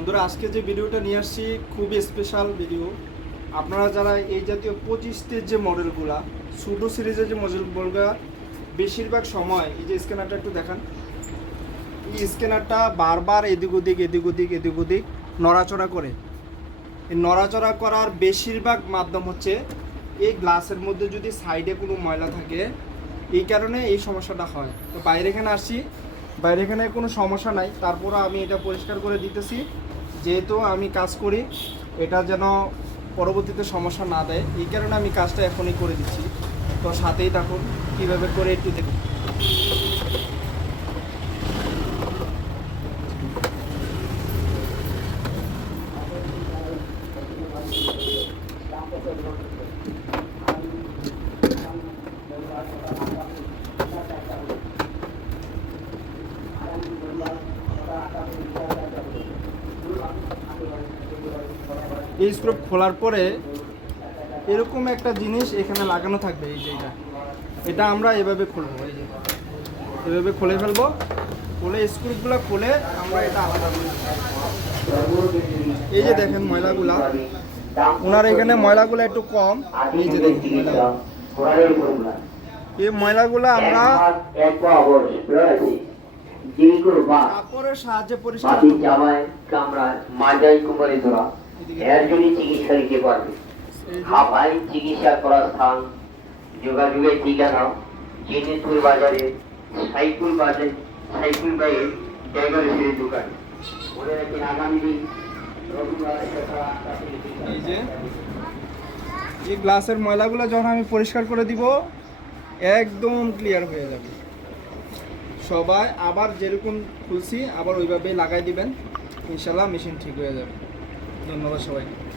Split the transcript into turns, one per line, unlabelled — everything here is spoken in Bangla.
বন্ধুরা, আজকে যে ভিডিওটা নিয়ে আসছি, খুবই স্পেশাল ভিডিও আপনারা যারা এই জাতীয় পঁচিশটির যে মডেলগুলা সুডো সিরিজের যে মডেলগুলো বেশিরভাগ সময় এই যে স্ক্যানারটা একটু দেখান। এই স্ক্যানারটা বারবার এদিক ওদিক এদিক ওদিক এদিক ওদিক নড়াচড়া করে। এই নড়াচড়া করার বেশিরভাগ মাধ্যম হচ্ছে, এই গ্লাসের মধ্যে যদি সাইডে কোনো ময়লা থাকে, এই কারণে এই সমস্যাটা হয়। তো বাইরে এখানে আসছি, বাইরে এখানে কোনো সমস্যা নাই। তারপরও আমি এটা পরিষ্কার করে দিতেছি। যেহেতু আমি কাজ করি, এটা যেন পরবর্তীতে সমস্যা না দেয়। এই কারণে আমি কাজটা এখনই করে দিচ্ছি। তো সাথেই থাকুন, কীভাবে করে একটু দেখুন। এই স্ক্রুপ খোলার পরে এরকম একটা জিনিস এখানে লাগানো থাকবে এই যে এটা। এটা আমরা এভাবে খুলবো এই যে। এভাবে খুলে ফেলব খুলে স্ক্রুপগুলো খুলে আমরা এটা আলাদা করে এই যে দেখেন ময়লাগুলা। ওনার এখানে ময়লাগুলো একটু কম। এই যে দেখেন। এই ময়লাগুলো আমরা কাপড়ের সাহায্যে পরিষ্কার করব।
মাজাই কোমরে ধরা। এর জন্য চিকিৎসা দিতে পারবে। চিকিৎসা করার স্থান, যোগাযোগের ঠিকানা বাজারে, সাইকুল বাজারে, সাইকুল বাইয়ের ড্রাইভারের দোকান। আগামী দিন
এই গ্লাসের ময়লাগুলো যখন আমি পরিষ্কার করে দিব, একদম ক্লিয়ার হয়ে যাবে। সবাই আবার যেরকম খুলছি, আবার ওইভাবেই লাগাই দিবেন। ইনশাল্লাহ মেশিন ঠিক হয়ে যাবে। ধন্যবাদ সবাইকে।